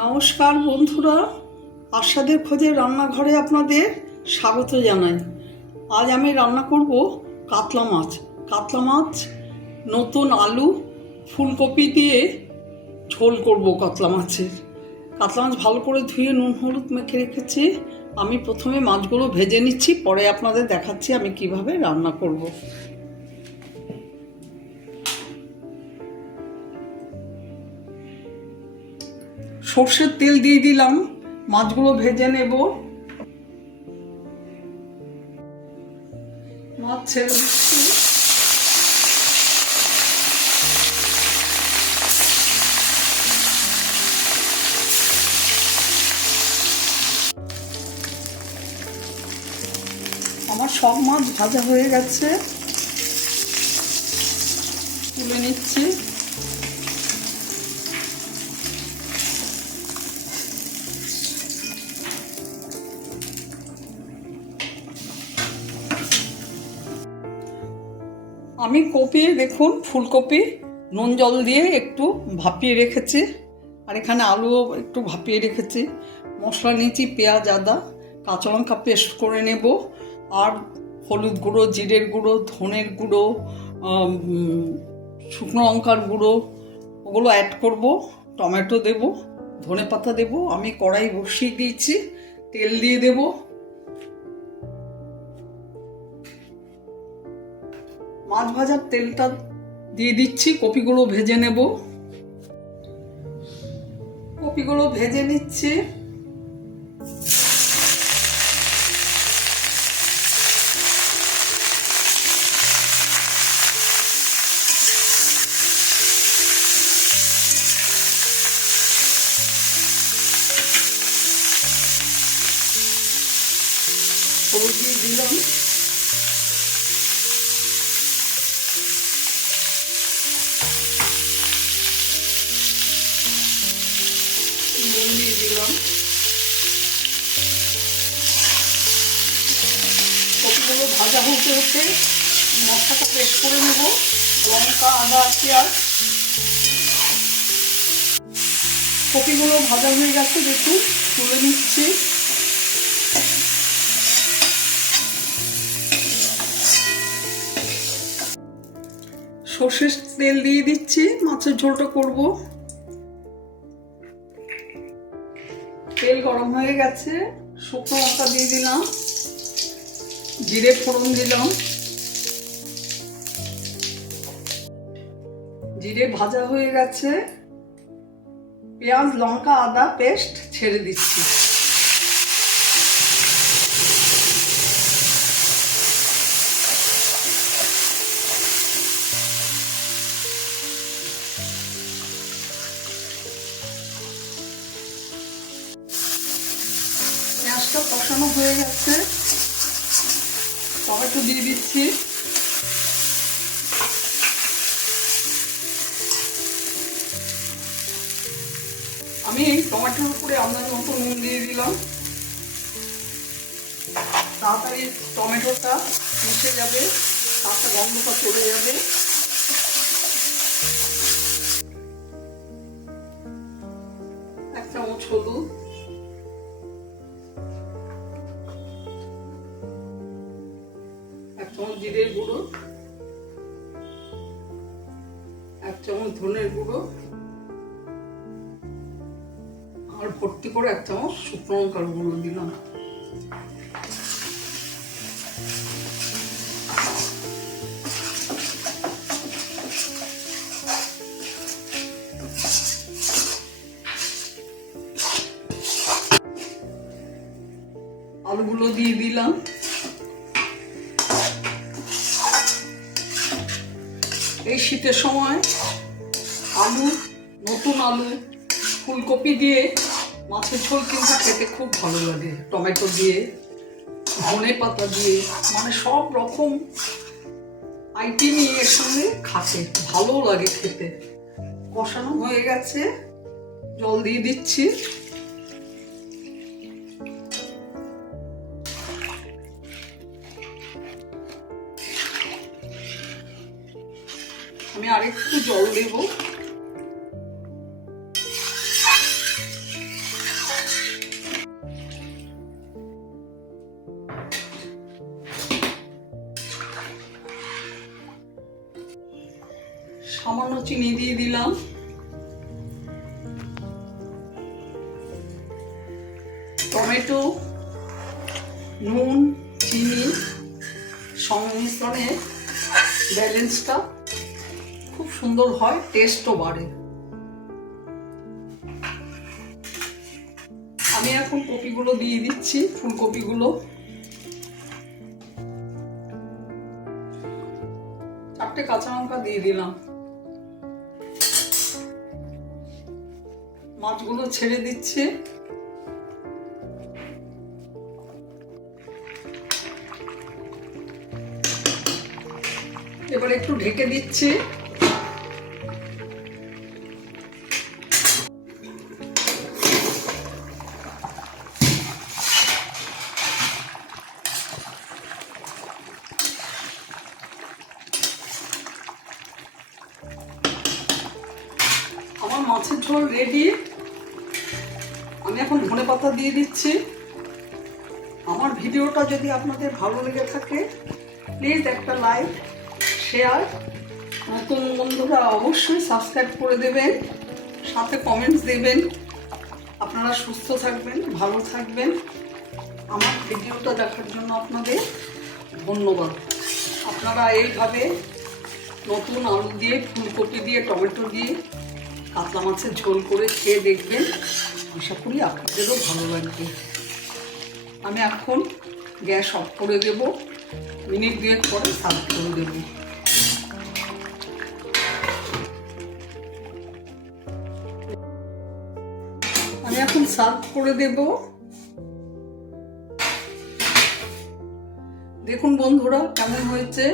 নমস্কার বন্ধুরা। আশাদের খোঁজে রান্নাঘরে আপনাদের স্বাগত জানাই। আজ আমি রান্না করব কাতলা মাছ। কাতলা মাছ, নতুন আলু, ফুলকপি দিয়ে ঝোল করব কাতলা মাছের। কাতলা মাছ ভালো করে ধুয়ে নুন, হলুদ মেখে রেখেছি। আমি প্রথমে মাছগুলো ভেজে নিচ্ছি, পরে আপনাদের দেখাচ্ছি আমি কীভাবে রান্না করব। সর্ষের তেল দিয়ে দিলাম, মাছগুলো ভেজে নেব। মাছ ছেড়ে দিচ্ছি। আমার সব মাছ ভাজা হয়ে গেছে। তুলে নিচ্ছি। আমি কপি, দেখুন, ফুলকপি, নুন জল দিয়ে একটু ভাপিয়ে রেখেছি। আর এখানে আলুও একটু ভাপিয়ে রেখেছি। মশলা নিয়েছি, পেঁয়াজ, আদা, কাঁচা লঙ্কা পেস্ট করে নেব। আর হলুদ গুঁড়ো, জিরের গুঁড়ো, ধনের গুঁড়ো শুকনো লঙ্কার গুঁড়ো, ওগুলো অ্যাড করব। টমেটো দেব ধনে পাতা দেব, আমি কড়াই বসিয়ে দিয়েছি, তেল দিয়ে দেবো। মাছ ভাজার তেলটা দিয়ে দিচ্ছি কপিগুলো ভেজে নেব। কপিগুলো ভেজে নিচ্ছি। হতে হতে মশলাটা পেস্ট করে নেব। লঙ্কা, আদা, পেঁয়াজ। কপিগুলো ভাজা হয়ে গেছে, দেখুন, তুলে নিচ্ছি। সর্ষের তেল দিয়ে দিচ্ছি, মাছের ঝোলটা করব। তেল গরম হয়ে গেছে, শুকনো লঙ্কা দিয়ে দিলাম। জিরে ফোড়ন দিলাম। জিরে ভাজা হয়ে গেছে। পেঁয়াজ, লঙ্কা, আদা পেস্ট ছেড়ে দিচ্ছি। পেঁয়াজটা কষানো হয়ে গেছে। টমেটো দিয়ে দিচ্ছি। আমি এই টমেটোর উপরে আপনার মতো নুন দিয়ে দিলাম। তাড়াতাড়ি টমেটোটা মিশে যাবে কাঁচা গন্ধটা চলে যাবে। চামচ জিরের গুঁড়ো, এক চামচ ধনের গুঁড়ো, আর ভর্তি করে এক চামচ শুকনো লঙ্কার গুঁড়ো দিলাম। আলুগুলো দিয়ে দিলাম। এই শীতের সময় আলু, নতুন আলু, ফুলকপি দিয়ে মাছের ঝোল কিন্তু খেতে খুব ভালো লাগে। টমেটো দিয়ে, ধনে পাতা দিয়ে মানে সব রকম আইটেমই এর সঙ্গে খাতে ভালো লাগে খেতে। কষানো হয়ে গেছে। জল দিয়ে দিচ্ছি। আমি আরেকটু জল দেব। সামান্য চিনি দিয়ে দিলাম। টমেটো নুন চিনি সংমিশ্রণে ব্যালেন্সটা সুন্দর হয় টেস্টও বাড়ে। আমি এখন কপিগুলো দিয়ে দিচ্ছি, ফুলকপিগুলো। চারটে কাঁচা লঙ্কা দিয়ে দিলাম। মাছগুলো ছেড়ে দিচ্ছে। এবার একটু ঢেকে দিচ্ছি। আমার মাছের ঝোল রেডি আমি এখন ধনে পাতা দিয়ে দিচ্ছি। আমার ভিডিওটা যদি আপনাদের ভালো লেগে থাকে প্লিজ একটা লাইক শেয়ার নতুন বন্ধুরা অবশ্যই সাবস্ক্রাইব করে দেবেন, সাথে কমেন্টস দেবেন। আপনারা সুস্থ থাকবেন, ভালো থাকবেন। আমার ভিডিওটা দেখার জন্য আপনাদের ধন্যবাদ। আপনারা এইভাবে নতুন আলু দিয়ে, ফুলকপি দিয়ে, টমেটো দিয়ে কাতলা মাছের ঝোল করে খেয়ে দেখবেন। আশা করি আপনাদেরও ভালো লাগবে। আমি এখন গ্যাস অফ করে দেব। মিনিট দুয়েক পরে সার্ভ করে দেব। আমি এখন সার্ভ করে দেব। দেখুন বন্ধুরা, কেমন হয়েছে?